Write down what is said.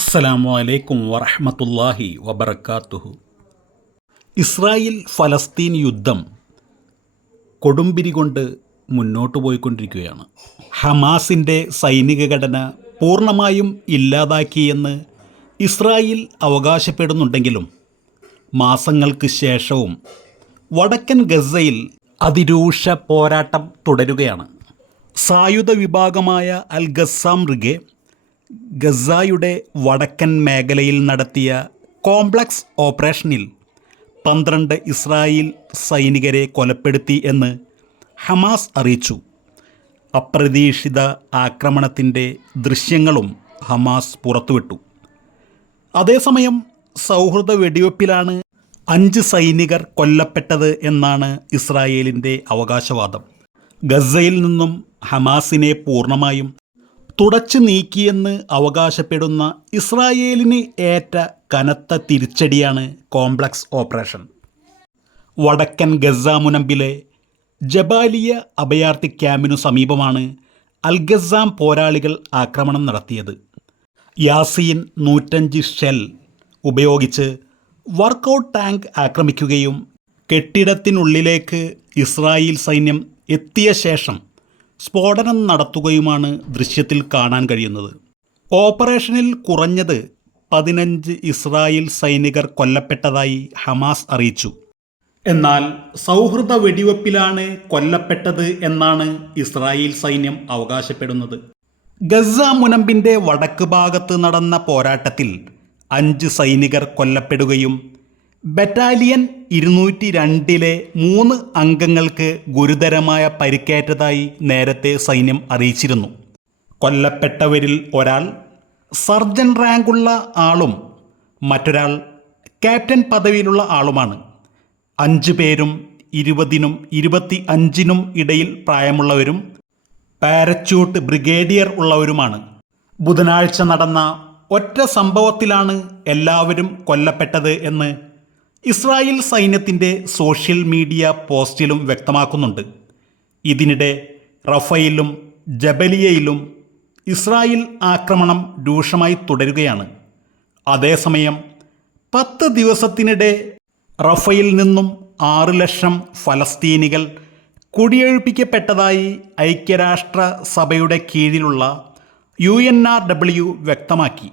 അസ്സലാമു അലൈക്കും വറഹമത്തല്ലാഹി വബറകാതുഹു ഇസ്രായേൽ ഫലസ്തീൻ യുദ്ധം കൊടുമ്പിരി കൊണ്ട് മുന്നോട്ട് പോയിക്കൊണ്ടിരിക്കുകയാണ്. ഹമാസിന്റെ സൈനിക ഘടന പൂർണമായും ഇല്ലാതാക്കിയെന്ന് ഇസ്രായേൽ അവകാശപ്പെടുന്നുണ്ടെങ്കിലും മാസങ്ങൾക്ക് ശേഷവും വടക്കൻ ഗസയിൽ അതിരൂക്ഷ പോരാട്ടം തുടരുകയാണ്. സായുധ വിഭാഗമായ അൽ ഗസാം റിഗെ ഗസായുടെ വടക്കൻ മേഖലയിൽ നടത്തിയ കോംപ്ലക്സ് ഓപ്പറേഷനിൽ പന്ത്രണ്ട് ഇസ്രായേൽ സൈനികരെ കൊലപ്പെടുത്തി എന്ന് ഹമാസ് അറിയിച്ചു. അപ്രതീക്ഷിത ആക്രമണത്തിന്റെ ദൃശ്യങ്ങളും ഹമാസ് പുറത്തുവിട്ടു. അതേസമയം സൗഹൃദ വെടിവെപ്പിലാണ് അഞ്ച് സൈനികർ കൊല്ലപ്പെട്ടത് എന്നാണ് ഇസ്രായേലിന്റെ അവകാശവാദം. ഗസയിൽ നിന്നും ഹമാസിനെ പൂർണമായും തുടച്ചു നീക്കിയെന്ന് അവകാശപ്പെടുന്ന ഇസ്രായേലിന് ഏറ്റ കനത്ത തിരിച്ചടിയാണ് കോംപ്ലക്സ് ഓപ്പറേഷൻ. വടക്കൻ ഗസ മുനമ്പിലെ ജബാലിയ അഭയാർത്ഥി ക്യാമ്പിനു സമീപമാണ് അൽഗസാം പോരാളികൾ ആക്രമണം നടത്തിയത്. യാസീൻ നൂറ്റഞ്ച് ഷെൽ ഉപയോഗിച്ച് വർക്കൗട്ട് ടാങ്ക് ആക്രമിക്കുകയും കെട്ടിടത്തിനുള്ളിലേക്ക് ഇസ്രായേൽ സൈന്യം എത്തിയ ശേഷം സ്ഫോടനം നടത്തുകയുമാണ് ദൃശ്യത്തിൽ കാണാൻ കഴിയുന്നത്. ഓപ്പറേഷനിൽ കുറഞ്ഞത് പതിനഞ്ച് ഇസ്രായേൽ സൈനികർ കൊല്ലപ്പെട്ടതായി ഹമാസ് അറിയിച്ചു. എന്നാൽ സൗഹൃദ വെടിവെപ്പിലാണ് കൊല്ലപ്പെട്ടത് എന്നാണ് ഇസ്രായേൽ സൈന്യം അവകാശപ്പെടുന്നത്. ഗസ മുനമ്പിന്റെ വടക്ക് ഭാഗത്ത് നടന്ന പോരാട്ടത്തിൽ അഞ്ച് സൈനികർ കൊല്ലപ്പെടുകയും ബറ്റാലിയൻ ഇരുന്നൂറ്റി രണ്ടിലെ മൂന്ന് അംഗങ്ങൾക്ക് ഗുരുതരമായ പരിക്കേറ്റതായി നേരത്തെ സൈന്യം അറിയിച്ചിരുന്നു. കൊല്ലപ്പെട്ടവരിൽ ഒരാൾ സർജൻ റാങ്കുള്ള ആളും മറ്റൊരാൾ ക്യാപ്റ്റൻ പദവിയിലുള്ള ആളുമാണ്. അഞ്ച് പേരും ഇരുപതിനും ഇരുപത്തി അഞ്ചിനും ഇടയിൽ പ്രായമുള്ളവരും പാരച്യൂട്ട് ബ്രിഗേഡിയർ ഉള്ളവരുമാണ്. ബുധനാഴ്ച നടന്ന ഒറ്റ സംഭവത്തിലാണ് എല്ലാവരും കൊല്ലപ്പെട്ടത് എന്ന് ഇസ്രായേൽ സൈന്യത്തിന്റെ സോഷ്യൽ മീഡിയ പോസ്റ്റിലും വ്യക്തമാക്കുന്നുണ്ട്. ഇതിനിടെ റഫയിലും ജബലിയയിലും ഇസ്രായേൽ ആക്രമണം രൂക്ഷമായി തുടരുകയാണ്. അതേസമയം പത്ത് ദിവസത്തിനിടെ റഫയിൽ നിന്നും ആറ് ലക്ഷം ഫലസ്തീനികൾ കുടിയൊഴിപ്പിക്കപ്പെട്ടതായി ഐക്യരാഷ്ട്ര സഭയുടെ കീഴിലുള്ള യു എൻ ആർ ഡബ്ല്യു വ്യക്തമാക്കി.